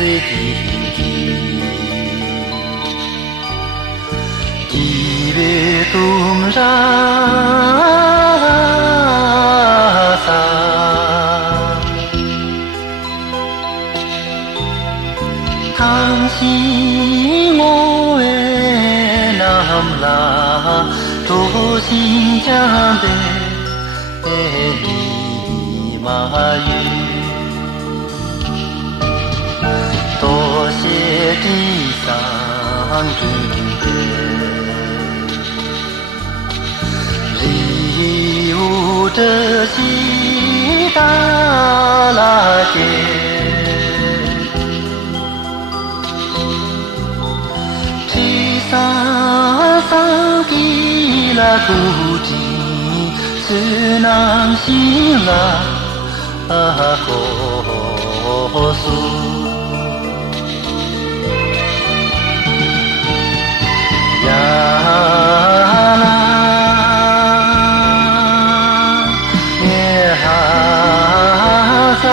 随地一别东山唐西我为南拉多心江北马语多谢地上君礼物的西达拉街去上上给了古迹是南新啦河苏呀啦耶哈萨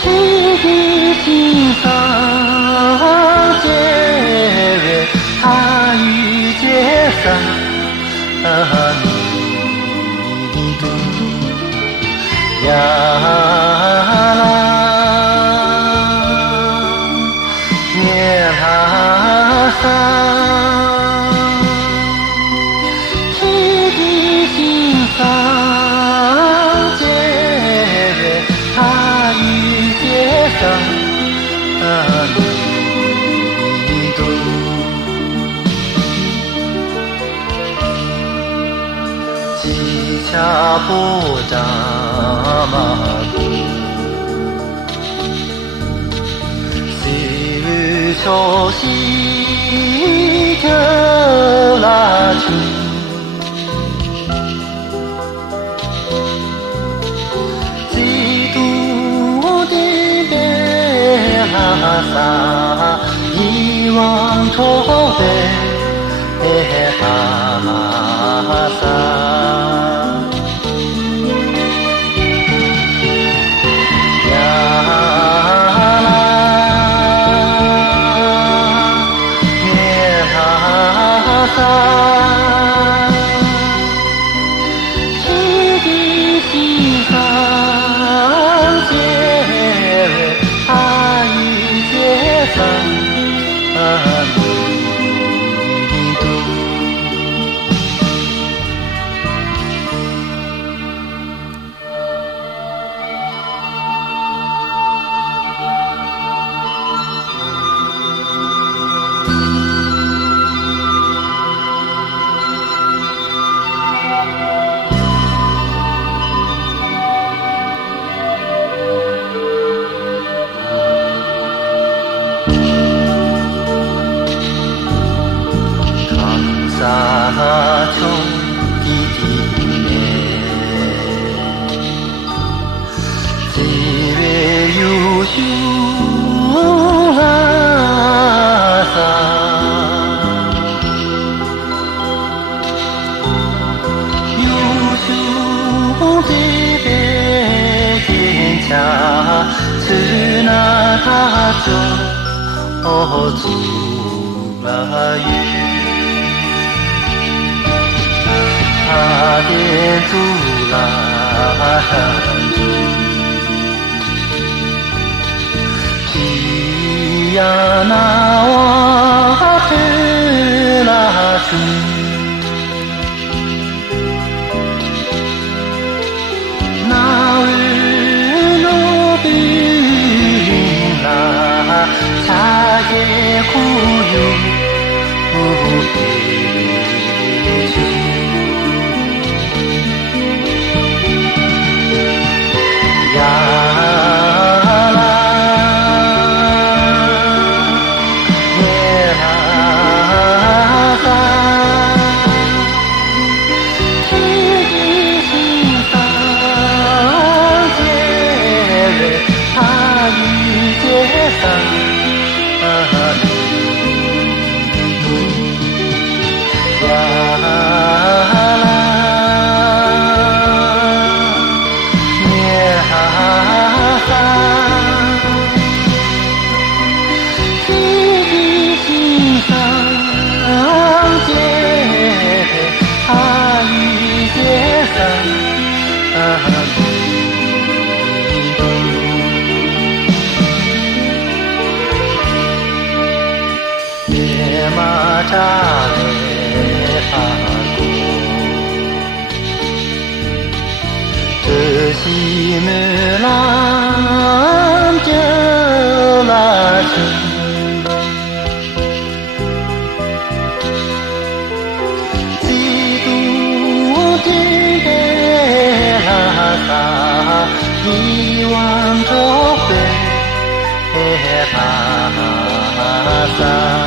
去的心上结缘他与结上弥度呀啦耶哈萨去的心上结缘他与结上弥度七恰波扎马熟悉的拉群基督的别哈萨遗忘托别哈萨去的心上结缘他与结上弥度沙丘的地面这位优秀拉萨优秀的北京家是那他就祖拉语他的祖拉皮呀那瓦特拉苏那日诺比拉茶叶苦有呀啦耶哈萨去的心上结缘他与结上弥度呀啦耶哈萨家的阿哥，这西门兰就拉近，基督的拉萨，一万多倍拉萨。